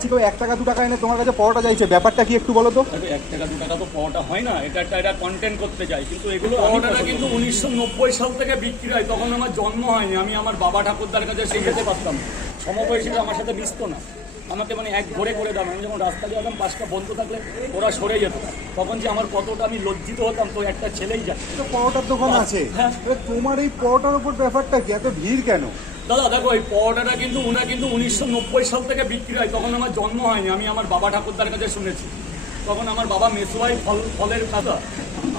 কেউ 1 টাকা 2 টাকা এনে তোমার কাছে পাওয়াটা চাইছে, ব্যাপারটা কি একটু বলো তো? 1 টাকা 2 টাকা তো পাওয়াটা হয় না, এটা কন্টেন্ট করতে চাই, কিন্তু এগুলো পাওয়াটা কিন্তু 1990 সাল থেকে বিক্রি হয়। তখন আমার জন্ম হয়নি, আমি আমার বাবা ঠাকুরদার কাছে শিখেতে পারতাম। সমবয়সীরা আমার সাথে মিশতো না, আমাকে মানে এক ঘরে করে দাম। আমি যখন রাস্তা দিয়ে যেতাম, পাঁচটা বন্ধু থাকলে ওরা সরে যেত, তখন যে আমার কতটা আমি লজ্জিত হতাম। তো একটা ছেলেই যায় তো পরোটার দোকান আছে, হ্যাঁ, তোমার এই পরোটার উপর ব্যাপারটা কি, এত ভিড় কেন? দাদা দেখো, এই পরোটাটা কিন্তু 1990 সাল থেকে বিক্রি হয়। তখন আমার জন্ম হয়নি, আমি আমার বাবা ঠাকুরদার কাছে শুনেছি। তখন আমার বাবা মেসোয়াই ফলের খাতা,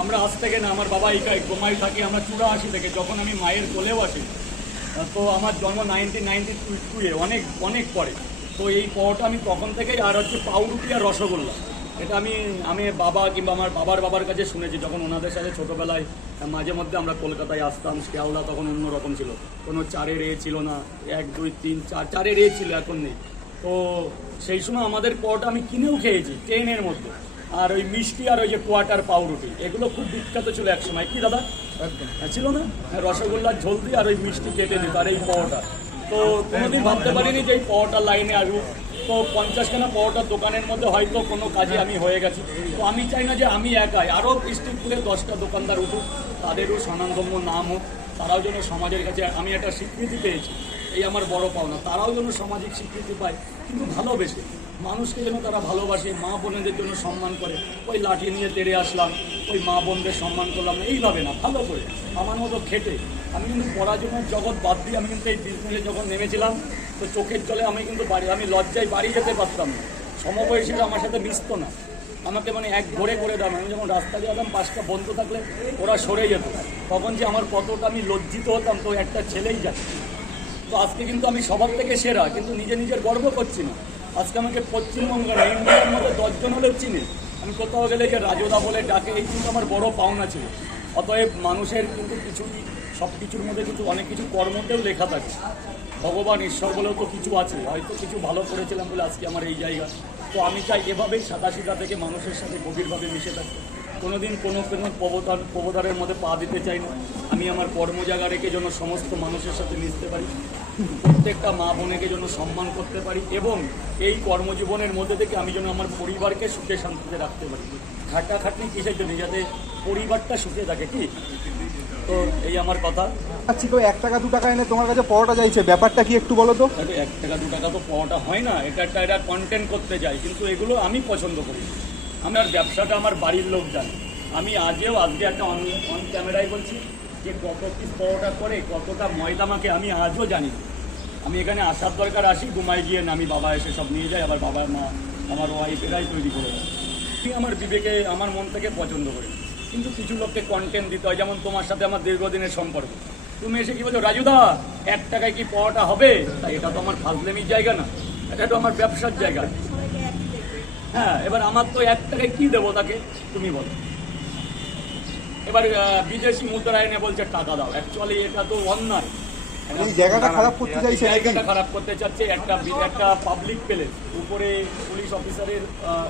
আমরা আজ থেকে না, আমার বাবা এই গোমাই থাকি আমরা 84 থেকে, যখন আমি মায়ের কোলেও আসি। তো আমার জন্ম 1992-এ, অনেক পরে। তো এই পরোটা আমি তখন থেকেই, আর হচ্ছে পাউরুটি আর রসগোল্লা, এটা আমি বাবা কিংবা আমার বাবার কাছে শুনেছি। যখন ওনাদের সাথে ছোটোবেলায় মাঝে মধ্যে আমরা কলকাতায় আসতাম, শেওলা তখন অন্যরকম ছিল, কোনো 4-এর এ ছিল না, 1 2 3 4 4-এর এ ছিল, এখন নেই। তো সেই সময় আমাদের পরোটা আমি কিনেও খেয়েছি ট্রেনের মধ্যে। আর ওই মিষ্টি আর ওই যে কোয়াটার পাউরুটি, এগুলো খুব বিখ্যাত ছিল এক সময়, কি দাদা ছিল না? রসগোল্লার ঝোল দিয়ে আর ওই মিষ্টি কেটে দিত, আর এই পরোটা। তো কোনোদিন ভাবতে পারিনি যে এই পরোটার লাইনে আসবো। তো 50খানা পরোটার দোকানের মধ্যে হয়তো কোনো কাজে আমি হয়ে গেছি। তো আমি চাই না যে আমি একাই, আরও স্ট্রিটফুডে 10টা দোকানদার উঠুক, তাদেরও স্বনামধন্য নাম হোক, তারাও যেন সমাজের কাছে, আমি একটা স্বীকৃতি পেয়েছি, এই আমার বড় পাওনা, তারাও যেন সামাজিক স্বীকৃতি পায়, কিন্তু ভালোবেসে মানুষকে যেন তারা ভালোবাসে, মা বোনেদের জন্য সম্মান করে। ওই লাঠি নিয়ে তেড়ে আসলাম, ওই মা বোনদের সম্মান করলাম না, এইভাবে না, ভালো করে আমার মতো খেটে। আমি কিন্তু পড়াশোনার জগৎ বাদ দিয়ে আমি কিন্তু এই বিজনেসে যখন নেমেছিলাম, তো চোখের জলে আমি কিন্তু আমি লজ্জায় বাড়ি যেতে পারতাম না। সমবয়সীরা আমার সাথে মিশতো না, আমাকে মানে এক ঘরে করে দাম। আমি যখন রাস্তা দিয়ে যেতাম, পাঁচটা বন্ধু থাকলে ওরা সরে যেত, তখন যে আমার কতটা আমি লজ্জিত হতাম। তো একটা ছেলেই যায়। তো আজকে কিন্তু আমি সবার থেকে সেরা, কিন্তু নিজের গর্ব করছি না। আজকে আমাকে পশ্চিমবঙ্গ না, ইন্ডিয়ার মধ্যে 10 জন হলেও চিনি। আমি কোথাও গেলে যে রাজোদা বলে ডাকে, এই কিন্তু আমার বড় পাওনা ছিল। অতএব মানুষের কিন্তু সব কিছুর মধ্যে অনেক কিছু কর্মতেও লেখা থাকে, ভগবান ঈশ্বর বলেও তো কিছু আছে, হয়তো কিছু ভালো করেছিলাম বলে আজকে আমার এই জায়গা। তো আমি চাই এভাবেই সাদাসিধা থেকে মানুষের সাথে গভীরভাবে মিশে থাকতে, কোনোদিন কোনো প্রবোধারের মধ্যে পা দিতে চাই না। আমি আমার কর্মজায়গা রেখে যেন সমস্ত মানুষের সাথে মিশতে পারি, প্রত্যেকটা মা বোনেকে যেন সম্মান করতে পারি, এবং এই কর্মজীবনের মধ্যে থেকে আমি যেন আমার পরিবারকে সুখে শান্তিতে রাখতে পারি। খাটাখাটনি কিসের জন্য, যাতে পরিবারটা সুখে থাকে, কি? তো এই আমার কথা। কেউ 1 টাকা 2 টাকা এনে তোমার কাছে পাওয়াটা চাইছে, ব্যাপারটা কি একটু বলো তো? 1 টাকা 2 টাকা তো পাওয়াটা হয় না, এটা কন্টেন্ট করতে চাই, কিন্তু এগুলো আমি পছন্দ করি। আমার ব্যবসাটা আমার বাড়ির লোক জানে। আমি আজকে একটা অন ক্যামেরায় বলছি যে কত পিস পাওয়াটা করে, কতটা ময়দা মাখে, আমি আজও জানি। আমি এখানে আসার দরকার আসি, ঘুমায় গিয়ে আমি বাবা এসে সব নিয়ে যায়, আবার বাবা মা আমার ওয়াইফ এরাই তৈরি করে দেয়। আমি আমার বিবেকে, আমার মন থেকে পছন্দ করি, কিন্তু কিছু লোককে কন্টেন্ট দিতে হয়। যেমন তোমার সাথে আমার দীর্ঘদিনের সম্পর্ক, তুমি এসে কি বলছো, রাজুদা 1 টাকায় কি পাওয়াটা হবে? তাই এটা তো আমার ফাজলেমির জায়গা না, এটা তো আমার ব্যবসার জায়গা। হ্যাঁ, এবার আমার তো 1 টাকায় কি দেবো তাকে, তুমি বলো। এবার বিদেশি মুদ্রা এনে বলছে টাকা দাও, অ্যাকচুয়ালি এটা তো অন্যায়। এই জায়গাটা খারাপ করতে চাইছে, জায়গাটা খারাপ করতে চাচ্ছে। একটা পাবলিক প্লেস, উপরে পুলিশ অফিসারের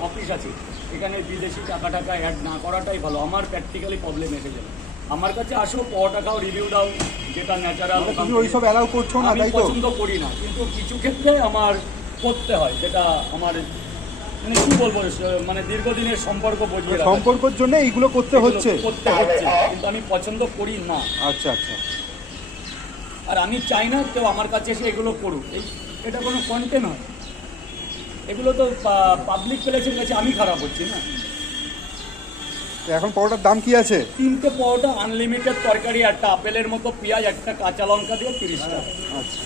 অফিস আছে, এখানে বিদেশি টাকা অ্যাড না করাটাই ভালো। আমার প্র্যাকটিক্যালি প্রবলেম এসে যাবে। আমার কাছে আসো, পাওয়াটা খাও, রিভিউ দাও, যেটা ন্যাচারাল। তুমি ওইসব অ্যালাউ করছো না, তাই তো? পছন্দ করি না, কিন্তু কিছু ক্ষেত্রে আমার করতে হয়, যেটা আমার মানে কি বলবো, মানে দীর্ঘদিনের সম্পর্ক বজিয়ে রাখা, সম্পর্কের জন্য এইগুলো করতে হচ্ছে, কিন্তু আমি পছন্দ করি না। আচ্ছা আচ্ছা। আর আমি চাই না কেউ আমার কাছে এসে এগুলো করুক, এটা কোনো কন্টেন্ট হয়। এগুলো তো পাবলিক প্লেসের কাছে আমি খারাপ হচ্ছি না। এখন পাওয়াটার দাম কি আছে? 3টে পাওয়াটা, আনলিমিটেড তরকারি, একটা আপেলের মতো পেঁয়াজ, একটা কাঁচা লঙ্কা দিয়ে 30 টাকা। আচ্ছা।